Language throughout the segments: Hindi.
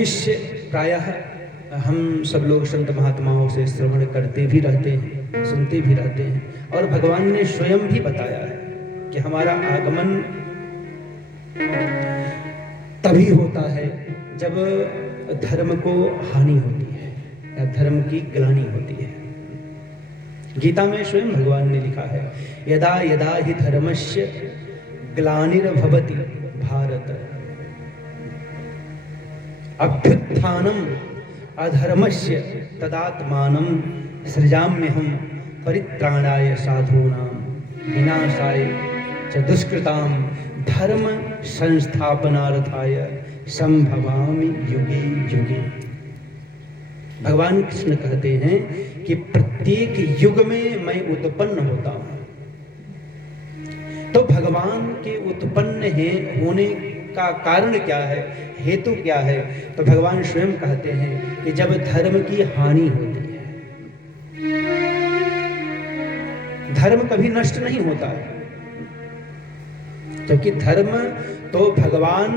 शिष्य प्रायः हम सब लोग संत महात्माओं से श्रवण करते भी रहते हैं, सुनते भी रहते हैं, और भगवान ने स्वयं भी बताया है कि हमारा आगमन तभी होता है जब धर्म को हानि होती है या धर्म की ग्लानि होती है। गीता में स्वयं भगवान ने लिखा है, यदा यदा हि धर्मस्य ग्लानिर्भवति भारत अभ्युत्थानम् अधर्मस्य तदात्मानं सृजाम्यहं परित्राणाय साधूनां विनाशाय च दुष्कृतां धर्म संस्थापनार्थाय संभवामि युगे युगे। भगवान कृष्ण कहते हैं कि प्रत्येक युग में मैं उत्पन्न होता हूं। तो भगवान के उत्पन्न होने का कारण क्या है, हेतु क्या है? तो भगवान स्वयं कहते हैं कि जब धर्म की हानि होती है। धर्म कभी नष्ट नहीं होता है, क्योंकि धर्म तो भगवान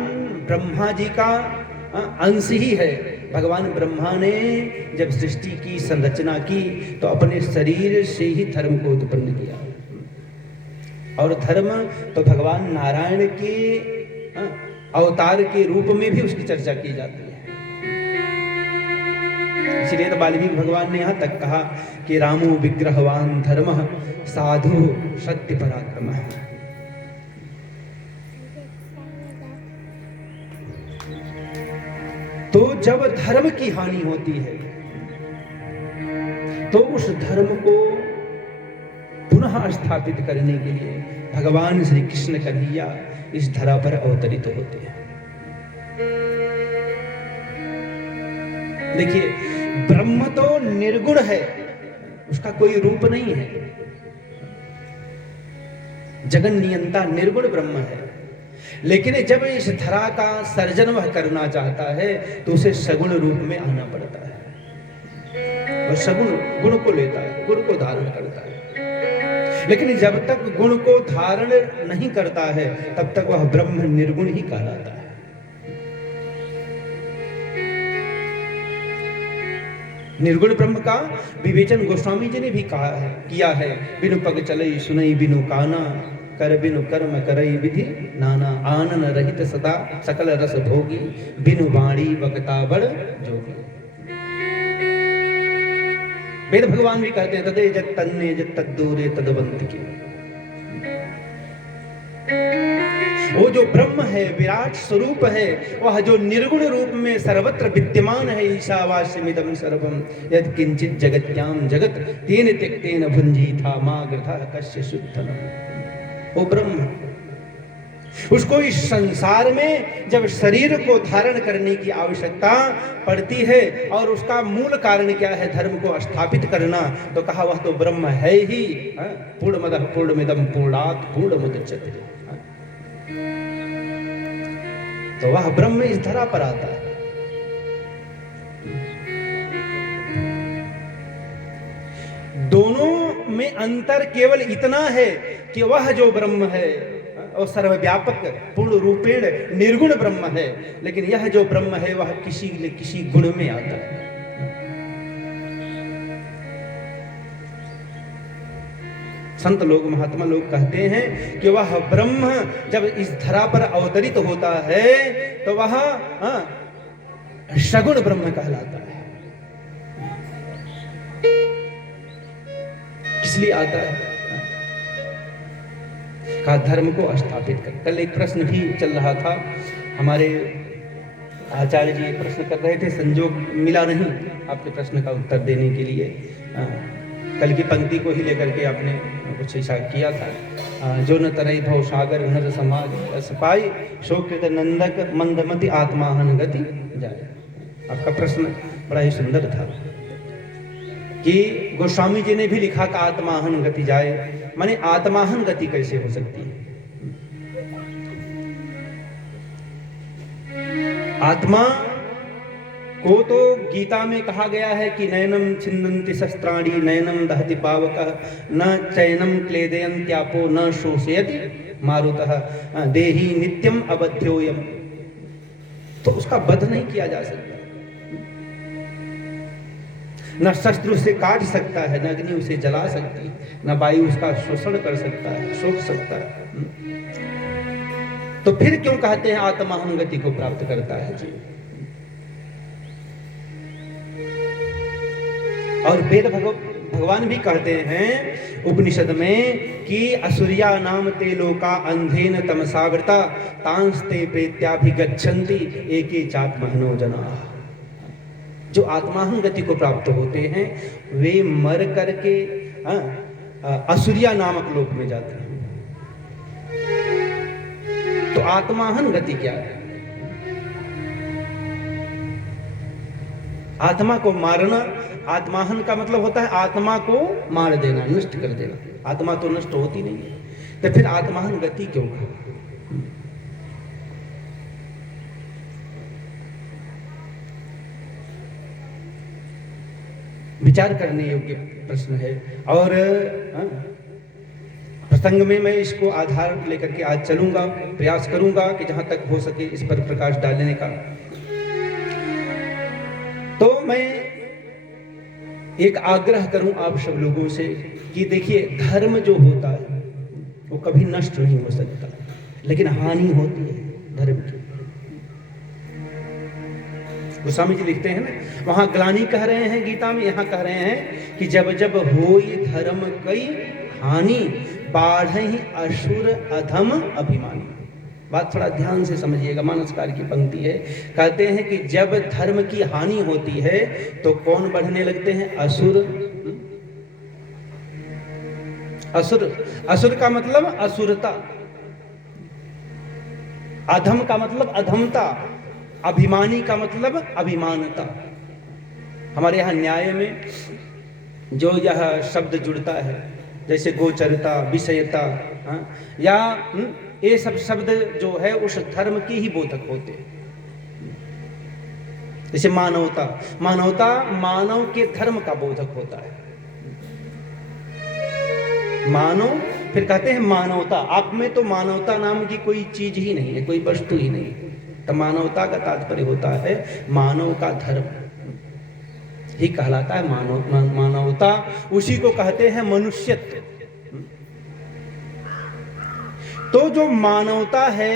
ब्रह्मा जी का अंश ही है। भगवान ब्रह्मा ने जब सृष्टि की संरचना की तो अपने शरीर से ही धर्म को उत्पन्न किया, और धर्म तो भगवान नारायण के अवतार के रूप में भी उसकी चर्चा की जाती है। इसलिए तो वाल्मीकि भगवान ने यहां तक कहा कि रामो विग्रहवान धर्मः साधु सत्य पराक्रमः। तो जब धर्म की हानि होती है तो उस धर्म को पुनः स्थापित करने के लिए भगवान श्री कृष्ण कन्हैया इस धरा पर अवतरित होते हैं। देखिए, ब्रह्म तो निर्गुण है, उसका कोई रूप नहीं है। जगन नियंता निर्गुण ब्रह्म है, लेकिन जब इस धरा का सर्जन वह करना चाहता है तो उसे सगुण रूप में आना पड़ता है। वह सगुण गुण को लेता है, गुण को धारण करता है। लेकिन जब तक गुण को धारण नहीं करता है तब तक वह ब्रह्म निर्गुण ही कहलाता है। निर्गुण ब्रह्म का विवेचन गोस्वामी जी ने भी कहा है, किया है। बिनु पग चलई सुनई बिनु काना, कर बिनु कर्म करई विधि नाना, आनन रहित सदा सकल रस भोगी, बिनु वाणी वक्ता बड़ जोगी। वेद भगवान भी कहते हैं, तदे जत तन्ने जत तद्दूरे तदवंत की। वो जो ब्रह्म है, विराट स्वरूप है, वह जो निर्गुण रूप में सर्वत्र विद्यमान है। ईशावास्यमिदं सर्वं यत् किंचित जगत्याम जगत तेन त्यक्तेन भुंजीथा मा गृथः कस्य शुद्धनम्। वो ब्रह्म, उसको इस संसार में जब शरीर को धारण करने की आवश्यकता पड़ती है, और उसका मूल कारण क्या है, धर्म को स्थापित करना, तो कहा वह तो ब्रह्म है ही। पूर्णमदः पूर्णमिदं पूर्णात् पूर्णमुदच्यते। तो वह ब्रह्म इस धरा पर आता है। दोनों में अंतर केवल इतना है कि वह जो ब्रह्म है और सर्वव्यापक पूर्ण रूपेण निर्गुण ब्रह्म है, लेकिन यह जो ब्रह्म है वह किसी न किसी गुण में आता है। संत लोग, महात्मा लोग कहते हैं कि वह ब्रह्म जब इस धरा पर अवतरित होता है तो वह सगुण ब्रह्म कहलाता है। इसलिए आता है का धर्म को स्थापित कर। कल एक प्रश्न भी चल रहा था, हमारे आचार्य जी प्रश्न कर रहे थे, संजोग मिला नहीं आपके प्रश्न का उत्तर देने के लिए। कल की पंक्ति को ही लेकर के आपने कुछ ऐसा किया था, जो न तरई भव सागर नर समाज सपाई, शोकृत नंदक मंदमति आत्माहन गति जाए। आपका प्रश्न बड़ा ही सुंदर था कि गोस्वामी जी ने भी लिखा कि आत्माहन गति जाए, माने आत्माहन गति कैसे हो सकती है। आत्मा को तो गीता में कहा गया है कि नयनम छिन्दन्ति शस्त्राणि नयनम दहति पावकः न चैनम क्लेदयन्त्यापो न शोषयति मारुतः देहि नित्यम अबध्योयम। तो उसका वध नहीं किया जा सकता, न शस्त्र उसे काट सकता है, न अग्नि उसे जला सकती है, न वायु उसका शोषण कर सकता है, सोख सकता है। तो फिर क्यों कहते हैं आत्माहन गति को प्राप्त करता है जी। और वेद भगवान भी कहते हैं उपनिषद में कि असुरिया नाम ते लोका अंधेन तमसावृता तांस्ते प्रेत्याभिगच्छन्ति एके चात्महनो जना। जो आत्माहन गति को प्राप्त होते हैं वे मर करके असुरिया नामक लोक में जाते हैं। तो आत्माहन गति क्या है? आत्मा को मारना। आत्माहन का मतलब होता है आत्मा को मार देना, नष्ट कर देना। आत्मा तो नष्ट होती नहीं है, तो फिर आत्माहन गति क्यों? विचार करने योग्य प्रश्न है। और प्रसंग में मैं इसको आधार लेकर के आज चलूंगा, प्रयास करूंगा कि जहां तक हो सके इस पर प्रकाश डालने का। तो मैं एक आग्रह करूं आप सब लोगों से कि देखिए, धर्म जो होता है वो कभी नष्ट नहीं हो सकता, लेकिन हानि होती है धर्म की। गोस्वामी जी लिखते हैं ना, वहां ग्लानि कह रहे हैं गीता में, यहां कह रहे हैं कि जब जब होई धर्म कई हानि, बाढ़हि असुर अधम अभिमानी। बात थोड़ा ध्यान से समझिएगा, मानसकार की पंक्ति है। कहते हैं कि जब धर्म की हानि होती है तो कौन बढ़ने लगते हैं? असुर। असुर, असुर का मतलब असुरता, अधम का मतलब अधमता, अभिमानी का मतलब अभिमानता। हमारे यहाँ न्याय में जो यह शब्द जुड़ता है, जैसे गोचरता, विषयता, या ये सब शब्द जो है उस धर्म के ही बोधक होते हैं। जैसे मानवता, मानवता मानव के धर्म का बोधक होता है। मानव, फिर कहते हैं मानवता, आप में तो मानवता नाम की कोई चीज ही नहीं है, कोई वस्तु ही नहीं है। तो मानवता का तात्पर्य होता है मानव का धर्म ही कहलाता है मानवता। उसी को कहते हैं मनुष्यत्व। तो जो मानवता है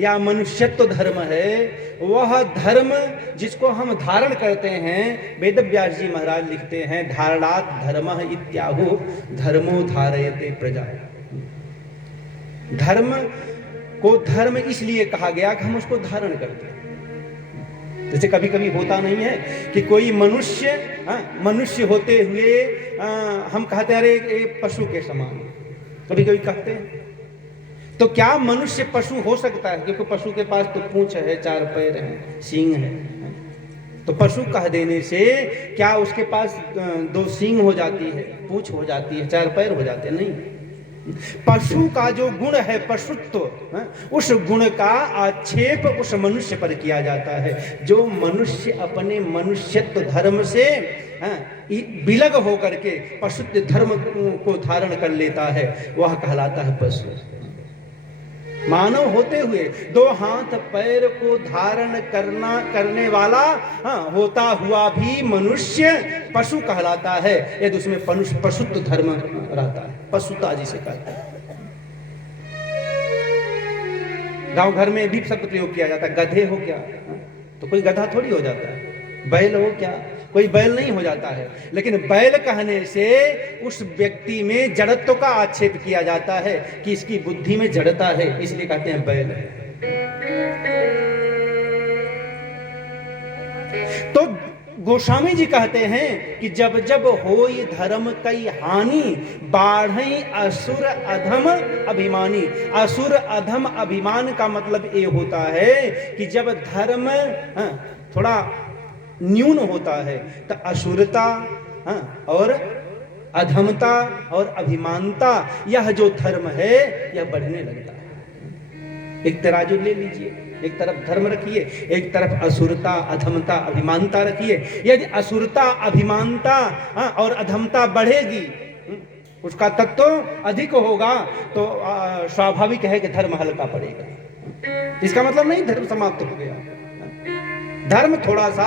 या मनुष्यत्व धर्म है, वह धर्म जिसको हम धारण करते हैं, वेद व्यास जी महाराज लिखते हैं, धारणात् धर्मः इत्याहु धर्मो धारयते प्रजा। धर्म को धर्म इसलिए कहा गया कि हम उसको धारण करते हैं। जैसे कभी कभी होता नहीं है कि कोई मनुष्य होते हुए हम कहते हैं अरे एक पशु के समान, कभी कभी कहते हैं। तो क्या मनुष्य पशु हो सकता है? क्योंकि पशु के पास तो पूंछ है, 4 पैर हैं, सींग है। तो पशु कह देने से क्या उसके पास 2 सींग हो जाती है, पूंछ हो जाती है, 4 पैर हो जाते हैं? नहीं। पशु का जो गुण है पशुत्व, उस गुण का आक्षेप उस मनुष्य पर किया जाता है। जो मनुष्य अपने मनुष्यत्व धर्म से विलग होकर के पशुत्व धर्म को धारण कर लेता है, वह कहलाता है पशु। मानव होते हुए 2 हाथ पैर को धारण करने वाला होता हुआ भी मनुष्य पशु कहलाता है, यदि उसमें पशुत्व धर्म रहता है, पशुता जिसे कहते हैं। गांव घर में भी शब्द प्रयोग किया जाता है। गधे हो क्या? तो कोई गधा थोड़ी हो जाता है। बैल हो क्या? कोई बैल नहीं हो जाता है। लेकिन बैल कहने से उस व्यक्ति में जड़त्व का आक्षेप किया जाता है कि इसकी बुद्धि में जड़ता है, इसलिए कहते हैं बैल है। तो गोस्वामी जी कहते हैं कि जब जब होई धर्म कई हानि, बाढ़ई असुर अधम अभिमानी। असुर अधम अभिमान का मतलब ये होता है कि जब धर्म थोड़ा न्यून होता है तो असुरता और अधमता और अभिमानता, यह जो धर्म है यह बढ़ने लगता है। एक तराजू ले लीजिए, एक तरफ धर्म रखिए, एक तरफ असुरता, अधमता, अभिमानता रखिए। यदि असुरता, अभिमानता और अधमता बढ़ेगी, उसका तत्व अधिक होगा, तो स्वाभाविक है कि धर्म हल्का पड़ेगा। इसका मतलब नहीं धर्म समाप्त हो गया। धर्म थोड़ा सा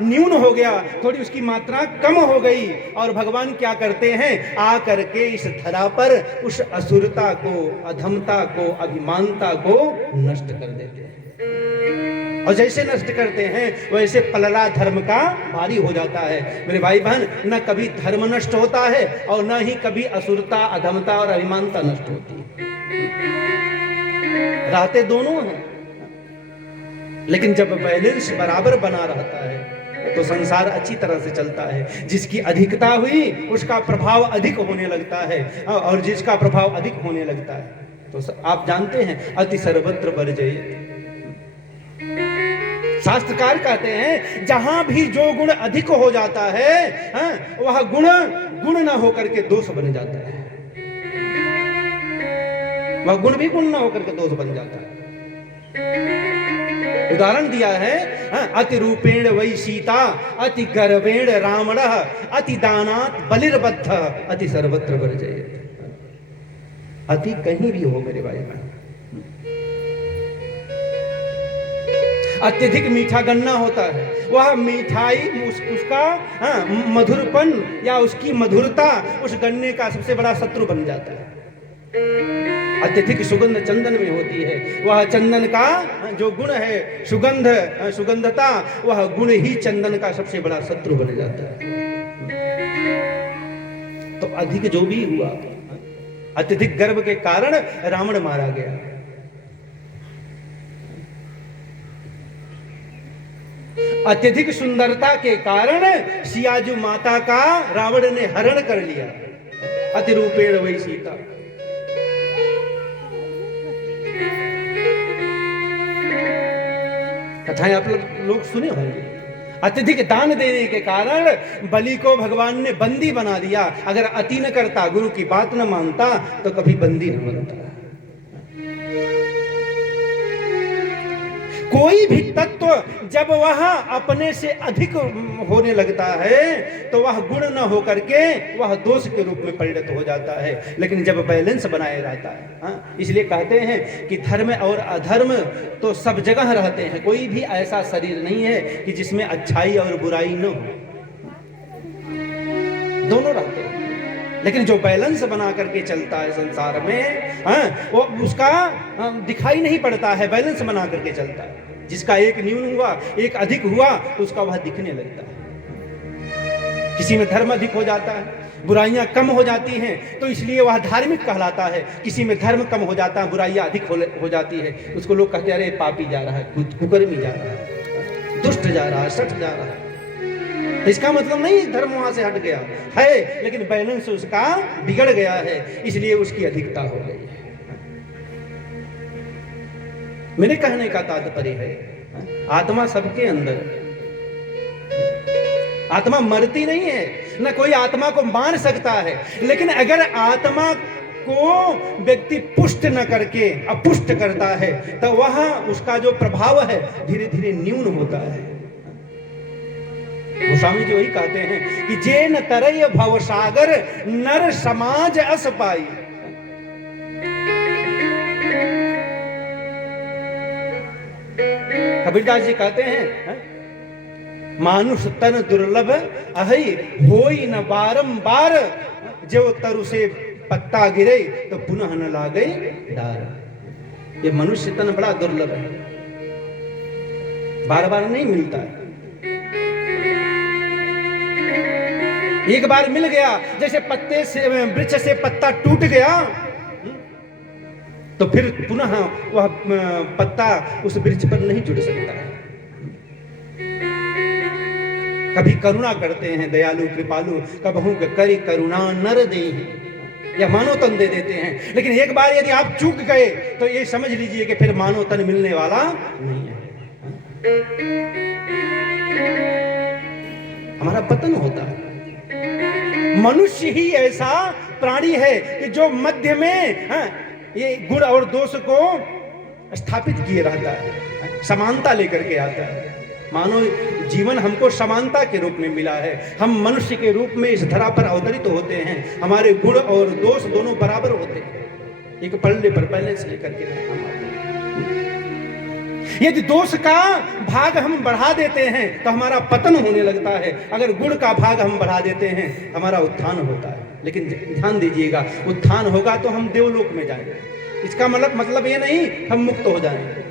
न्यून हो गया, थोड़ी उसकी मात्रा कम हो गई, और भगवान क्या करते हैं? आ करके इस धरा पर उस असुरता को, अधमता को, अभिमानता को नष्ट कर देते हैं। और जैसे नष्ट करते हैं वैसे पलड़ा धर्म का भारी हो जाता है। मेरे भाई बहन, न कभी धर्म नष्ट होता है और न ही कभी असुरता, अधमता और अभिमानता नष्ट होती है। रहते दोनों हैं, लेकिन जब बैलेंस बराबर बना रहता है तो संसार अच्छी तरह से चलता है। जिसकी अधिकता हुई उसका प्रभाव अधिक होने लगता है, और जिसका प्रभाव अधिक होने लगता है तो आप जानते हैं अति सर्वत्र वर्जयेत्। शास्त्रकार कहते हैं जहां भी जो गुण अधिक हो जाता है वह गुण न होकर के दोष बन जाता है। वह गुण भी गुण न होकर के दोष बन जाता है। उदाहरण दिया है, अति रूपेण वै सीता, अति गर्वेण रावण, अति दानात् बलिर्बद्ध, अति सर्वत्र वर्जयेत्। अति कहीं भी हो मेरे भाई बहन। अत्यधिक मीठा गन्ना होता है, वह मिठाई उसका मधुरपन या उसकी मधुरता उस गन्ने का सबसे बड़ा शत्रु बन जाता है। अत्यधिक सुगंध चंदन में होती है, वह चंदन का जो गुण है सुगंधता, वह गुण ही चंदन का सबसे बड़ा शत्रु बन जाता है। तो अधिक जो भी हुआ, अत्यधिक गर्व के कारण रावण मारा गया। अत्यधिक सुंदरता के कारण सियाजू माता का रावण ने हरण कर लिया। अति रूपेण वै सीता। कथाएं आप लोग सुने होंगे। अत्यधिक दान देने के कारण बलि को भगवान ने बंदी बना दिया। अगर अति न करता, गुरु की बात न मानता, तो कभी बंदी न बनता। कोई भी तत्व जब वह अपने से अधिक होने लगता है तो वह गुण न होकर के वह दोष के रूप में परिणत हो जाता है। लेकिन जब बैलेंस बनाया रहता है, हाँ, इसलिए कहते हैं कि धर्म और अधर्म तो सब जगह रहते हैं। कोई भी ऐसा शरीर नहीं है कि जिसमें अच्छाई और बुराई न हो, दोनों रहते हैं। लेकिन जो बैलेंस बना करके चलता है संसार में, हाँ, वो उसका दिखाई नहीं पड़ता है, बैलेंस बना करके चलता है। जिसका एक न्यून हुआ, एक अधिक हुआ, तो उसका वह दिखने लगता है। किसी में धर्म अधिक हो जाता है, बुराइयां कम हो जाती हैं, तो इसलिए वह धार्मिक कहलाता है। किसी में धर्म कम हो जाता है, बुराइयां अधिक हो जाती है, उसको लोग कहते हैं अरे पापी जा रहा है, कुकर्मी जा रहा है, दुष्ट जा रहा है, सठ जा रहा है। इसका मतलब नहीं धर्म वहां से हट गया है, लेकिन बैलेंस उसका बिगड़ गया है, इसलिए उसकी अधिकता हो गई है। मेरे कहने का तात्पर्य है, आत्मा सबके अंदर, आत्मा मरती नहीं है, ना कोई आत्मा को मार सकता है। लेकिन अगर आत्मा को व्यक्ति पुष्ट न करके अपुष्ट करता है, तो वह उसका जो प्रभाव है धीरे धीरे न्यून होता है। गोस्वामी जी वही कहते हैं कि जेन तरय भवसागर नर समाज अस पाई। कबीरदास जी कहते हैं, मानुष तन दुर्लभ अहि होई न बारंबार, जो तरु से पत्ता गिरे तो पुनः न लागे डार। ये मनुष्य तन बड़ा दुर्लभ है, बार बार नहीं मिलता है। एक बार मिल गया, जैसे पत्ते से वृक्ष से पत्ता टूट गया, तो फिर पुनः वह पत्ता उस वृक्ष पर नहीं जुड़ सकता है। कभी करुणा करते हैं दयालु कृपालु, कबहू करि करुणा नर देहि, या मानव तन दे देते हैं। लेकिन एक बार यदि आप चूक गए तो ये समझ लीजिए कि फिर मानव तन मिलने वाला नहीं है, हमारा पतन होता है। मनुष्य ही ऐसा प्राणी है कि जो मध्य में, हाँ, ये गुण और दोष को स्थापित किए रहता है, समानता लेकर के आता है। मानो जीवन हमको समानता के रूप में मिला है। हम मनुष्य के रूप में इस धरा पर अवतरित होते हैं। हमारे गुण और दोष दोनों बराबर होते हैं, एक पल्ले पर पहले से लेकर के हम आते हैं। यदि दोष का भाग हम बढ़ा देते हैं तो हमारा पतन होने लगता है, अगर गुण का भाग हम बढ़ा देते हैं हमारा उत्थान होता है। लेकिन ध्यान दीजिएगा, उत्थान होगा तो हम देवलोक में जाएंगे। इसका मतलब ये नहीं हम मुक्त हो जाएंगे,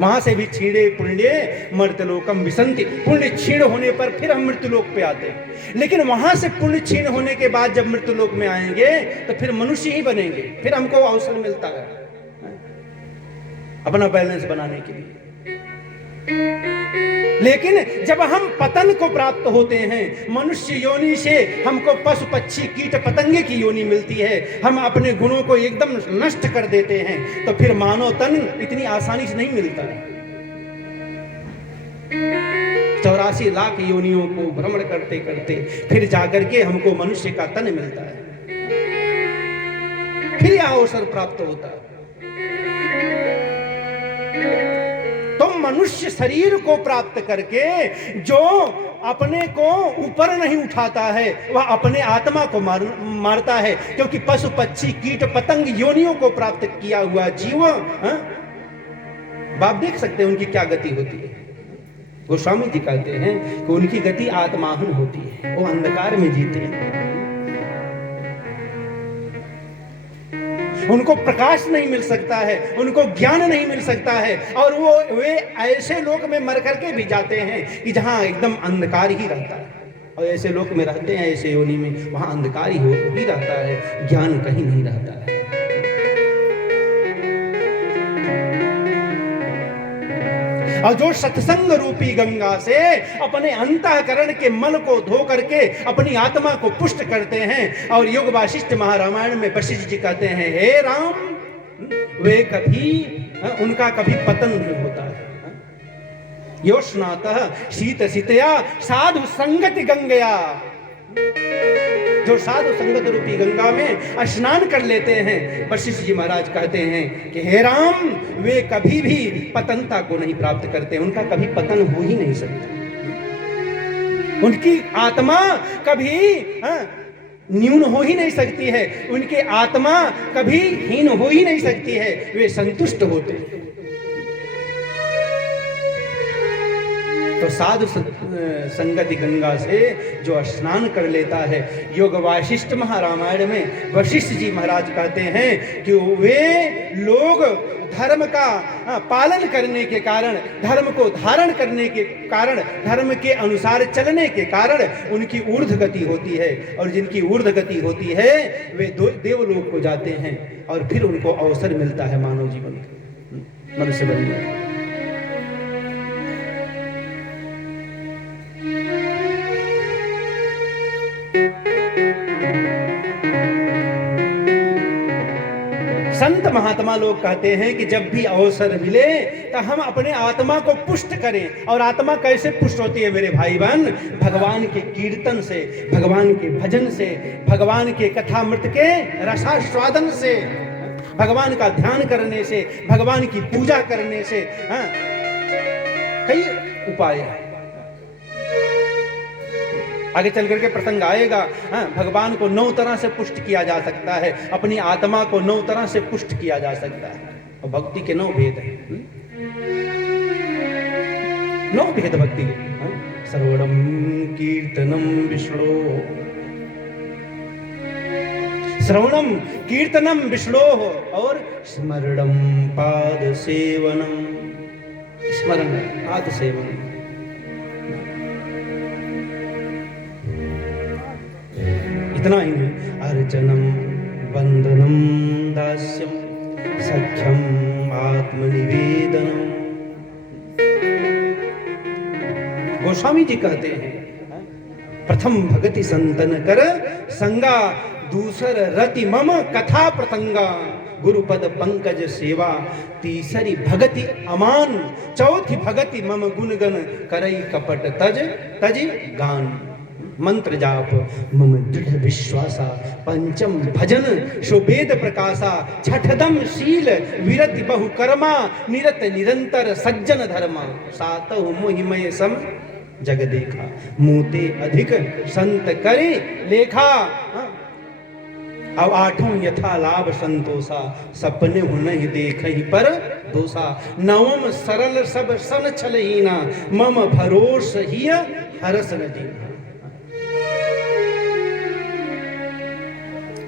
वहां से भी छीणे पुण्य मर्त्यलोकम विसंति। पुण्य क्षीण होने पर फिर हम मृत्युलोक पे आते हैं। लेकिन वहां से पुण्य क्षीण होने के बाद जब मृत्युलोक में आएंगे तो फिर मनुष्य ही बनेंगे, फिर हमको अवसर मिलता है अपना बैलेंस बनाने के लिए। लेकिन जब हम पतन को प्राप्त होते हैं, मनुष्य योनि से हमको पशु पक्षी कीट पतंगे की योनि मिलती है, हम अपने गुणों को एकदम नष्ट कर देते हैं, तो फिर मानव तन इतनी आसानी से नहीं मिलता। 84 लाख योनियों को भ्रमण करते करते फिर जाकर के हमको मनुष्य का तन मिलता है, फिर यह अवसर प्राप्त होता है। तो मनुष्य शरीर को प्राप्त करके जो अपने को ऊपर नहीं उठाता है वह अपने आत्मा को मारता है। क्योंकि पशु पक्षी कीट पतंग योनियों को प्राप्त किया हुआ जीव, आप देख सकते हैं उनकी क्या गति होती है। गोस्वामी जी कहते हैं कि उनकी गति आत्माहन होती है, वो अंधकार में जीते हैं, उनको प्रकाश नहीं मिल सकता है, उनको ज्ञान नहीं मिल सकता है, और वे ऐसे लोक में मर करके भी जाते हैं कि जहां एकदम अंधकार ही रहता है। और ऐसे लोक में रहते हैं, ऐसे योनि में, वहां अंधकार ही रहता है, ज्ञान कहीं नहीं रहता है। और जो सत्संग रूपी गंगा से अपने अंतःकरण के मल को धो करके अपनी आत्मा को पुष्ट करते हैं, और योग वासिष्ठ महारामायण में वशिष्ठ जी कहते हैं, हे राम, वे कभी, उनका कभी पतन नहीं होता है। योष्णातः शीत शीतया साधु संगति गंगया। जो साधु संगत रूपी गंगा में स्नान कर लेते हैं, वशिष्ठ जी महाराज कहते हैं कि हे राम, वे कभी भी पतनता को नहीं प्राप्त करते, उनका कभी पतन हो ही नहीं सकता, उनकी आत्मा कभी न्यून हो ही नहीं सकती है, उनकी आत्मा कभी हीन हो ही नहीं सकती है, वे संतुष्ट होते हैं। तो साधु संगति गंगा से जो स्नान कर लेता है, योग वासिष्ठ महारामायण में वशिष्ठ जी महाराज कहते हैं कि वे लोग धर्म का पालन करने के कारण, धर्म को धारण करने के कारण, धर्म के अनुसार चलने के कारण उनकी ऊर्ध्व गति होती है, और जिनकी ऊर्ध्व गति होती है वे देवलोक को जाते हैं, और फिर उनको अवसर मिलता है मानव जीवन का, मनुष्य बनने का। संत महात्मा लोग कहते हैं कि जब भी अवसर मिले तो हम अपने आत्मा को पुष्ट करें। और आत्मा कैसे पुष्ट होती है मेरे भाई बहन? भगवान के कीर्तन से, भगवान के भजन से, भगवान के कथामृत के रसास्वादन से, भगवान का ध्यान करने से, भगवान की पूजा करने से। कई उपाय हैं, आगे चल करके प्रसंग आएगा। भगवान को 9 तरह से पुष्ट किया जा सकता है, अपनी आत्मा को 9 तरह से पुष्ट किया जा सकता है, और भक्ति के 9 भेद हैं। 9 भेद भक्ति के। श्रवणम कीर्तनम विष्णु, श्रवणम कीर्तनम विष्णु, और स्मरणम पाद सेवनम, स्मरण पाद सेवनम। इतना ही नहीं, अर्चनम वंदनम दास्यम सख्यम आत्मनिवेदनम। गोस्वामी जी कहते हैं, प्रथम भगति संतन कर संगा, दूसर रति मम कथा प्रसंगा, गुरुपद पंकज सेवा, तीसरी भगति अमान, चौथी भगति मम गुणगन, करई कपट तज तज गान। मंत्र जाप मम दृढ़ विश्वासा, पंचम भजन शोभेद प्रकाशा, छठदम शील विरति बहु कर्मा, निरत निरंतर सज्जन धर्मा, सातहु मोहिमय सम जग देखा, मोते अधिक संत करे लेखा। अब 8वां यथा लाभ संतोषा, सपने हो नहीं देखहि पर दोषा, 9वां सरल सब सन छलहीना, मम भरोस हिय हरस न जीना।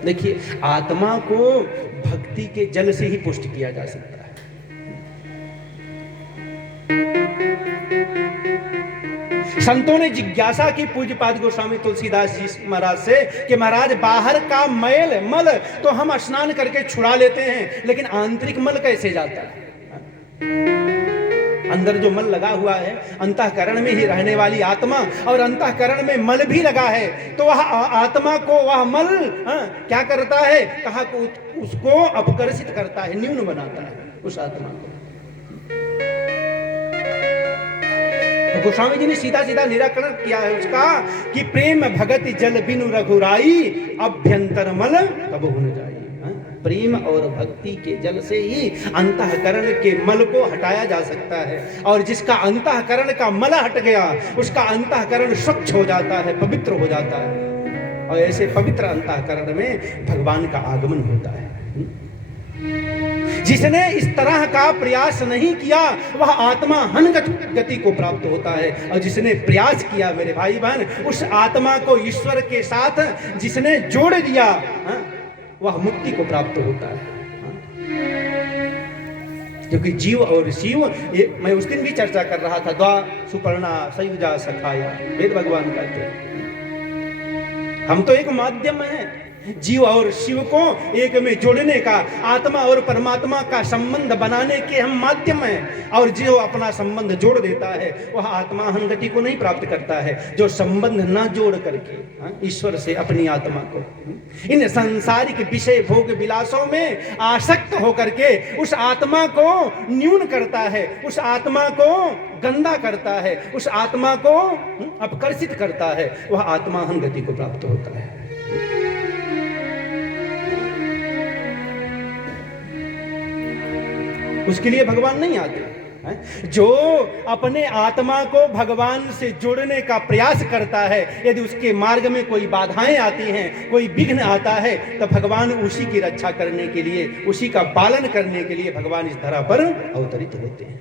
देखिए, आत्मा को भक्ति के जल से ही पुष्ट किया जा सकता है। संतों ने जिज्ञासा की पूज्यपाद गोस्वामी तुलसीदास जी महाराज से कि महाराज, बाहर का मैल मल तो हम स्नान करके छुड़ा लेते हैं, लेकिन आंतरिक मल कैसे जाता है? अंदर जो मल लगा हुआ है, अंतःकरण में ही रहने वाली आत्मा, और अंतःकरण में मल भी लगा है, तो वह आत्मा को वह मल क्या करता है? कहा को उसको अपकर्षित करता है, न्यून बनाता है उस आत्मा को। तो गोस्वामी जी ने सीधा सीधा निराकरण किया है उसका कि प्रेम भगति जल बिनु रघुराई, अभ्यंतर मल कब हो न जाई। प्रेम और भक्ति के जल से ही अंतःकरण के मल को हटाया जा सकता है, और जिसका अंतःकरण का मल हट गया उसका अंतःकरण स्वच्छ हो जाता है, पवित्र हो जाता है, और ऐसे पवित्र अंतःकरण में भगवान का आगमन होता है। जिसने इस तरह का प्रयास नहीं किया वह आत्मा हनगत गति को प्राप्त होता है, और जिसने प्रयास किया मेरे भाई बहन, उस आत्मा को ईश्वर के साथ जिसने जोड़ दिया वह मुक्ति को प्राप्त होता है। क्योंकि जीव और शिव, मैं उस दिन भी चर्चा कर रहा था, द्वा सुपर्णा सयुजा सखाया, वेद भगवान कहते हैं। हम तो एक माध्यम है, जीव और शिव को एक में जोड़ने का, आत्मा और परमात्मा का संबंध बनाने के हम माध्यम हैं। और जो अपना संबंध जोड़ देता है वह आत्मा हनगति को नहीं प्राप्त करता है। जो संबंध ना जोड़ करके ईश्वर से अपनी आत्मा को इन सांसारिक विषय भोग विलासों में आसक्त होकर के उस आत्मा को न्यून करता है, उस आत्मा को गंदा करता है, उस आत्मा को अपकर्षित करता है, वह आत्माहन गति को प्राप्त होता है। उसके लिए भगवान नहीं आते। जो अपने आत्मा को भगवान से जोड़ने का प्रयास करता है, यदि उसके मार्ग में कोई बाधाएं आती हैं, कोई विघ्न आता है, तो भगवान उसी की रक्षा करने के लिए, उसी का पालन करने के लिए भगवान इस धरा पर अवतरित होते हैं।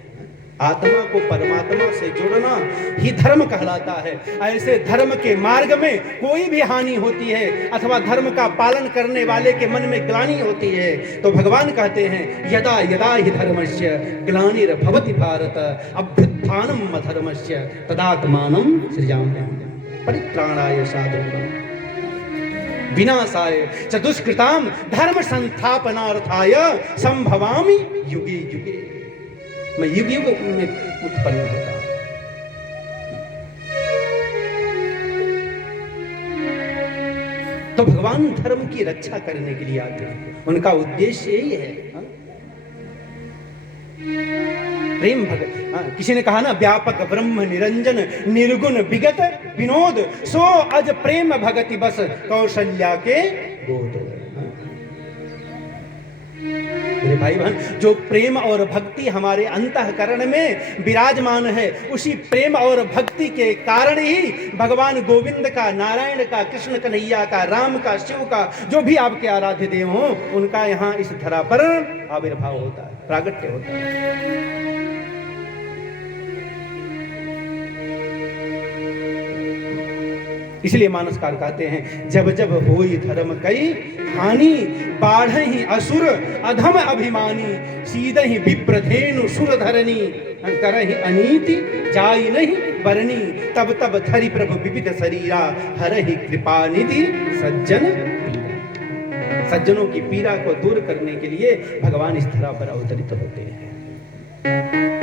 आत्मा को परमात्मा से जोड़ना ही धर्म कहलाता है। ऐसे धर्म के मार्ग में कोई भी हानि होती है अथवा धर्म का पालन करने वाले के मन में ग्लानि होती है, तो भगवान कहते हैं यदा यदा हि धर्मस्य ग्लानिर्भवति भारत अभ्युत्थानम् अधर्मस्य तदात्मानं सृजाम्यहम् परित्राणाय साधूनां विनाशाय च दुष्कृतां धर्म संस्थापनार्थाय संभवामि युगे युगे। मैं युग युग में उत्पन्न होता हूं। तो भगवान धर्म की रक्षा करने के लिए आते हैं, उनका उद्देश्य यही है। प्रेम भगत, किसी ने कहा ना, व्यापक ब्रह्म निरंजन निर्गुण विगत विनोद सो अज प्रेम भगति बस कौशल्या के गोद। मेरे भाई बहन, जो प्रेम और भक्ति हमारे अंतःकरण में विराजमान है, उसी प्रेम और भक्ति के कारण ही भगवान गोविंद का, नारायण का, कृष्ण कन्हैया का, राम का, शिव का, जो भी आपके आराध्य देव हों, उनका यहाँ इस धरा पर आविर्भाव होता है, प्रागट्य होता है। इसलिए मानसकार कहते हैं, जब जब होई धर्म कई हानि बाढ़हि असुर अधम अभिमानी सीधहि विप्रधेनु सुर धरनी करहि अनीति जाई नहीं बरनी तब तब धरि प्रभु विविध शरीरा हरहि कृपा निधि सज्जन पीरा। सज्जनों की पीड़ा को दूर करने के लिए भगवान इस धरा पर अवतरित होते हैं।